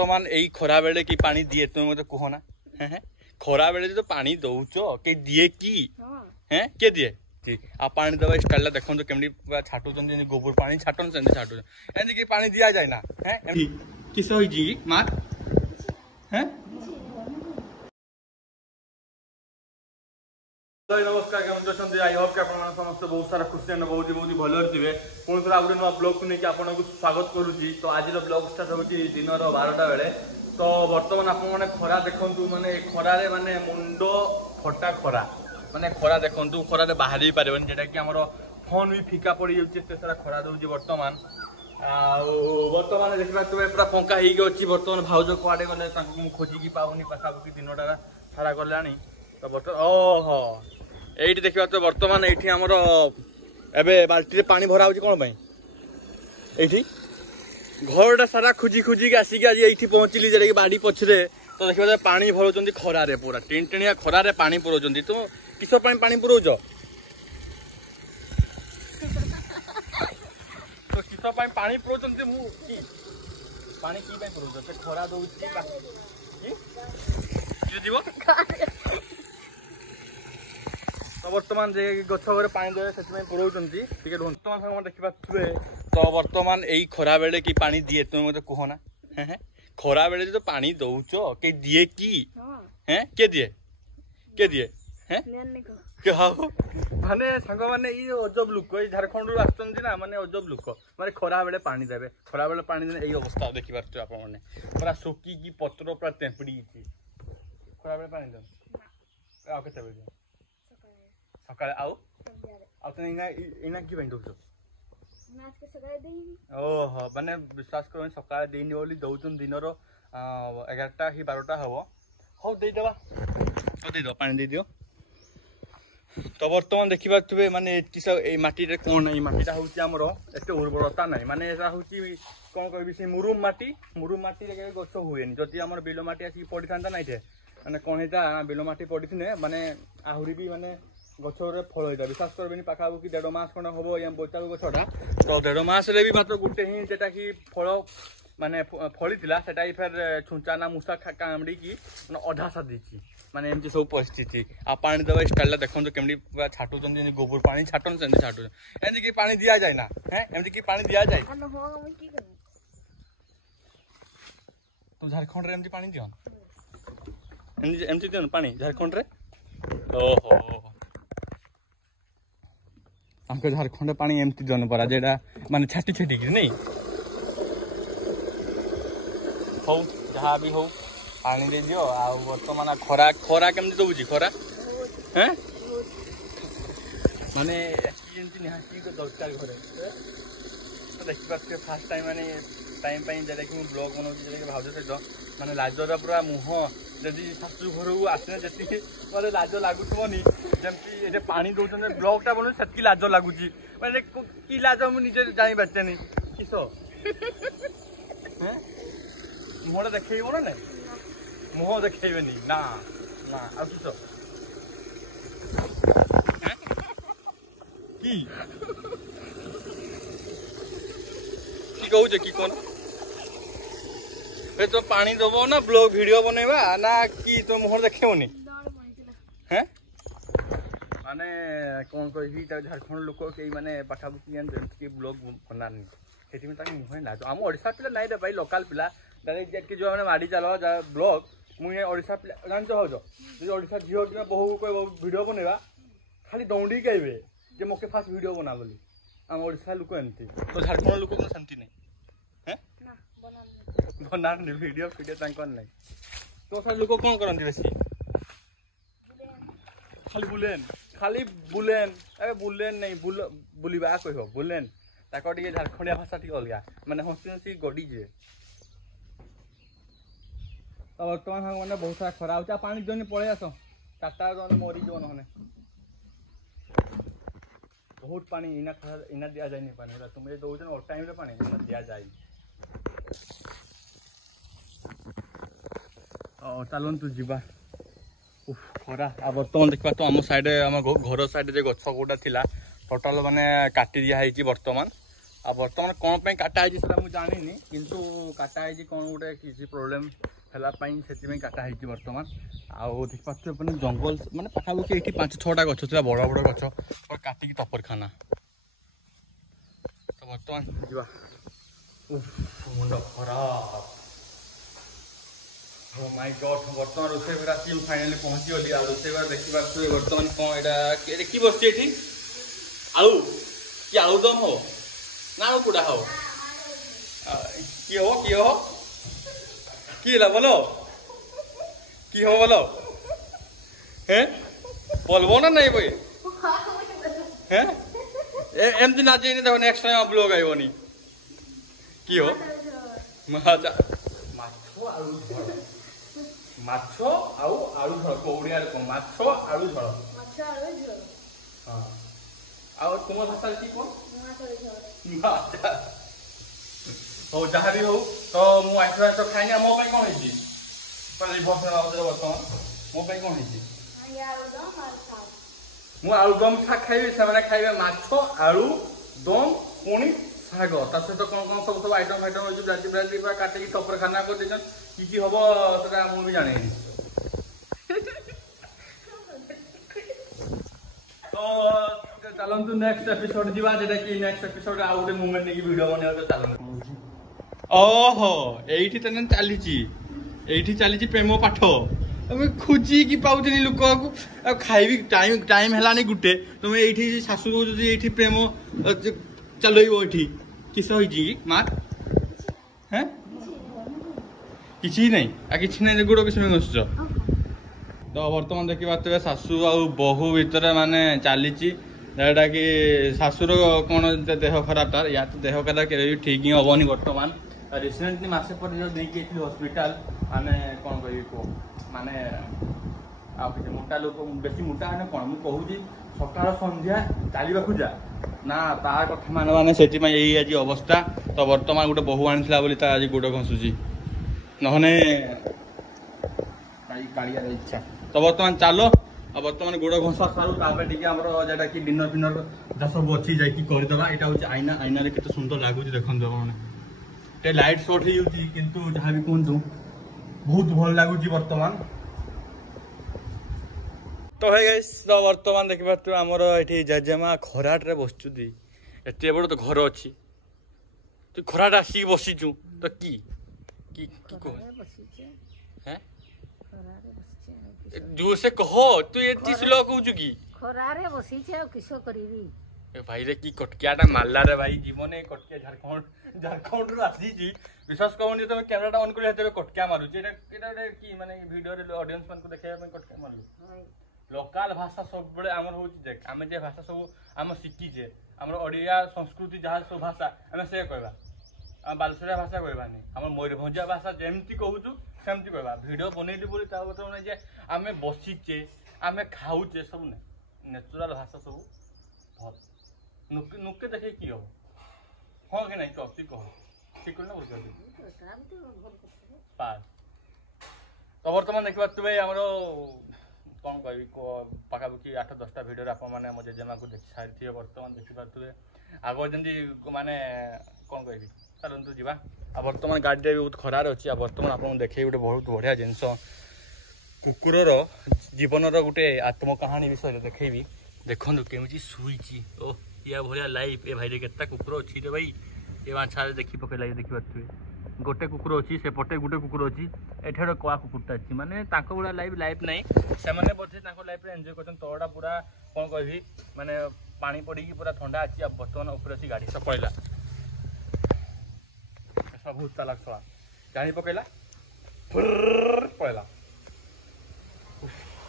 बर्तमान यही खरा बेले कि पानी दिए तुम मत कह ना खरा बेले तो पानी दौच के दिए कि हैं किए दिए जी आ पानी दबा स्टाइल देखो केमती पूरा छाटुचंदी गोबर पानी छाटन से छाटुचन एमती कि पानी दिया जाए ना हैं किस होई मार हैं नमस्कार केमती आई होप कि समस्त बहुत सारा खुशी बहुत बहुत भल थे पुणी थोड़ा गोटे नुआ ब्लॉग को लेकिन आपको स्वागत करुच्ची तो आज ब्लॉग स्टार्ट हो दिन 12टा बेले तो बर्तमान आप खरा देखु माने खरार माने मुंड फटा खरा माने खरा देखु खरार बाहर पारे जेटा कि आम फोन भी फिका पड़ जाए सारा खरा दूसरी बर्तमान बर्तमान देखा तुम पूरा पंखा होगी बर्तमान भाउज कड़े गले खोजिकी पाऊनी पाखापाखि दिनटा सारा गला तो बर्तमान ओहो ये देखा तो बर्तमान ये आमर एवं बाल्टी पानी भरा हो कौन ये घरटा सारा खुजी खुजिक आसिक आज ये पहुँचली जेटा कि बाड़ी पछरे तो देखा पानी भराऊँ खरारे पूरा टिन टिनिया खरारे पानी पुराउं तो किस पानी पुराउच तो किस पानी पुराउं पानी कि पुराउच खरा दौर तो बर्तमान गछ घरे पानी देवे से पुराउं बर्तमान देखा तो बर्तमान यही खरा बेले कि पानी दिए तुम मत कह ना खरा बेले तो पानी दौच के दिए कि हैं किए दिए हैं माने सांग माने ये अजब लोक झारखंड ना माने अजब लोक माने खरा बेले पानी देवे खरा बेले पानी देने यही अवस्था देखी पारे आप पूरा सुखी पत्र पूरा तेंपड़ी खरा बेले पानी दे आउ के सकाळे आउ इना कि दौच ओहो माने विश्वास कर सकाळे देनी बोली दौचन दिन 11टा कि 12टा हम हो देदेवा तो दे दो पानी दे दियो तो बर्तमान देखा थे माने मटी कौन ये मटीटा हूँ आमर एत उर्वरता ना माने हूँ कौन कह से मुरुम माटी गछ हुए जदि आम बिल माटी आसिक पड़ी था ना ये मैंने कौन होता बिल माटी पड़ी माने आहरी भी माने गचर फल होता विश्वास करें पाखापाखि 1.5 मास खंड हम ये बोचालू गछटा तो 1.5 मास भी मात्र गोटे ही जेटा कि फल माने फली सेटा ही फेर छुंचाना मूसा कामड़ी की अधा साधी माने एमती सब परिस्थिति आ पानी दबा स्टाइल देखो केमती पूरा छाटुचंदी गोबर पानी छाटन से छाटुचन एमती कि पानी दिया जाए ना हैं एमती कि पानी दिया जाए तो झारखंड रे एमती पानी दियो एमती दियो पानी झारखंड रे ओहो हमको झारखंड पानी एमती दियो पड़ा जेटा माने छाटी छाटी कि नहीं हो जहाँ भी हो पानी दे दियो आ बर्तमान खरा खरा केमती दउची खरा हैं माने एमती निहासी को दरकार घरे तो देखि पाछे फर्स्ट टाइम माने टाइम पाई जेटा कि ब्लॉग बनाउची जेटा कि भाउज सहित माने लाजरा पूरा मुह जदि शाशु घर को आसने जति माने लाज लागुथबनी जमती एटे पानी दउछन ब्लॉगटा बनु सेतकी लाज लागुची माने की लाज मु निजे जानि बाचनी किसो हैं मुहटा देखैबो ना मुह देखनी ना ना आ किस कहूचे कि कौन तो पानी दब ना ब्लॉग वीडियो बनैबा ना कि तो मुहर देखनी हैं माने कौन कह झारखंड लोक कई माने पाखापाखि ब्लॉग बनानी से मुहे ना आम ओडिशा पिला नाई रे भाई लोकल पिला डायरेक्ट जो मैंने माड़ी चल ब्लॉग मुझे ओडिशा पिला जान भाज जो ओडिशा झील कि बहु कह वीडियो बनैबा खाली दौड़ी कहबे जे मोके फास्ट वीडियो बना बोली आम ओडिशा लोक एमती तो झारखंड लोक सेमती नहीं हैं बना वीडियो फीडियो नहीं तो सारे लोक कौन करती बेसी खाली बुलेन अरे बुलेन नहीं बुलवा कह बुलेन ताको टे झारखंडिया भाषा टी अलग माने हसी हसी गड़ी जे तो बर्तमान हम मैंने बहुत सारा खरा हो पानी दिन पलि आस 4टा मरी जो ना बहुत पानी इना खरा इना दिया जाए नहीं पानी तुम ये दौन और टाइम रे पानी दिया जाए चलतु जीवा खरा आ बर्तमान देखा तो आम साइड आम घर साइड गछ गोटा थिला टोटाल माने काटी दिया है बर्तमान आ बर्तमान कौन पे काटा है सेटा मुझे जानी किंतु काटा है कौन गोटे किसी प्रोब्लेम है काटा है बर्तमान आउ देखिए मैंने जंगल माने पाखापाखि ये 5-6टा गछ था बड़ बड़ गछ और काटिकी तपरखाना तो बर्तमान जा मुंड खराब ओ माय गॉड बर्तमान रोसे घर आसी फाइनली पहुंची गली आ रोसे घर देखि पाछे बर्तमान कोन एटा देखि बसछि एठी आलू कि आलू दम हो ना आलू पुडा हो कि हो कि ला बोलो कि हो बोलो हैं बोलबो ना नहीं भाई हैं एमती ना जे देखो नेक्स्ट टाइम ब्लॉग आइबनी कि हो माछो आलू झोल माछो आलू झोल कोड़िया को माछो आलू झोल हां आ तुम भाषा की कोन माछो हो जहाँ भी हो तो मु आइथरा तो खाइना मो पे कोन हिची पर भोसना बाबू बर्तमान मो पे कोन हिची मु आलू दम शाग खाइबे से खाइबे माछो आलू दम पुणी शाग ता सहित कौन सब आइटम हो ब्राजी ब्राजी पूरा काटिकी तपरखाना कर देछन की हबो सेटा मु भी जाने तो चलंतु नेक्स्ट एपिसोड जीवा जेटा कि नेक्स्ट एपिसोड आ गुटे मोमेंट नेकी वीडियो बनेबा तो चलंतु ओहो एठी तने चलीची प्रेम पाठ तुम खोजी कि पाउछनी लोक को खाइबी टाइम हेलानी गुटे तुम एठी सासु को जदी एठी प्रेम चलइबो एठी किस होइजी मां हैं किछि नहीं आ किछि नहीं गुडो किछ में घसुछ तो वर्तमान देखि बात सासु आ बहु भीतर माने चलीची जेटा कि सासुर कौन देह खराब तार या तो देह खराब के ठीक ही हेनी बर्तमान रिसेंटली मसे पर जो देखी हॉस्पिटल माने कौन कह माने कि मोटा लोक बेसी मोटा मैंने कौन मुझे कहूँ सकाल संध्या चलवा जा ना तार कथा मानवाने से आज अवस्था तो बर्तमान गोटे बहु आनी बोली आज गोड़ घसुची नहने काड़िया इच्छा तो बर्तमान चलो आ बर्तमान गोड़ घसा सारू जेटा कि डिनर फिनर जहाँ सब अच्छी जाकि करदेवा यहाँ हूँ आईना आईना केते सुंदर लगुच देखो मैंने लाइट शॉर्ट हो किंतु जहाँ भी कहतु बहुत भल लगुच बर्तमान तो है गाइस तो बर्तमान देखिए आमर ये जेजेमा खराट रे बसुदी एत बड़ तो घर अच्छी तू खराट आसिक बसीचु तो की जो से कह तू ये स्लो कहू कि खरारे बसीचे किसो करिवी ए भाई रे की कटकियाटा मारला रे भाई जीवन ए कटकिया झारखंड रो आसी जी विश्वास कहूनी तुम कैमराटा ऑन कर हेते कटकिया मारुची एटा की माने वीडियो रे ऑडियंस मान को देखाया में कटकिया मारलु लोकल भाषा सब बड़े आमर हो देख आम जे भाषा सब आम शिखीचे आम ओडिया संस्कृति जहाँ सब भाषा आम से कहवा आम बालेश्वरिया भाषा कहबानी आम मयूरभंजिया भाषा जमती कहूँ सेमती कहवा वीडियो बनैली बोली ता मतलब जे आम बसीचे आम खाऊचे सब नहीं नेचुराल भाषा सब भल नुके देखे कि हम हाँ कि नहीं कह कह ठीक ना बुझ पास तो बर्तमान देखा तुम आम कौन कह पाखापाखि 8-10टा भिडियो आप जेजेमा को देखी सारी थे बर्तमान देखिपे आग जमी माने कौन कह चलतु जा बर्तमान गाड़ी भी बहुत खरार अच्छी बर्तमान आपको देखे गोटे बहुत बढ़िया जिनस कुकुरर जीवनर गोटे आत्मकाहानी विषय देखी देखु केमी शुई ओ या भाया लाइफ ए भाई केता कुकुर अच्छी रे भाई ये बाछा देखी पकड़ा देखिपे गोटे कुकुर अच्छी सेपटे गोटे कुकुर अच्छी ये गोटे कआ कुकुरटा अच्छी माने भाया लाइफ नहीं से बोधे लाइफ एंजॉय कर तलटा पूरा कौन कह माने पानी पड़ी पूरा ठंडा अच्छी बर्तमान ऊपर अच्छी गाड़ी सब पड़ा सब चालाक छुआ जानी पकड़ा पड़ा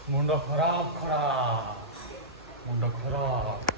मुंड खराब मुंड खराब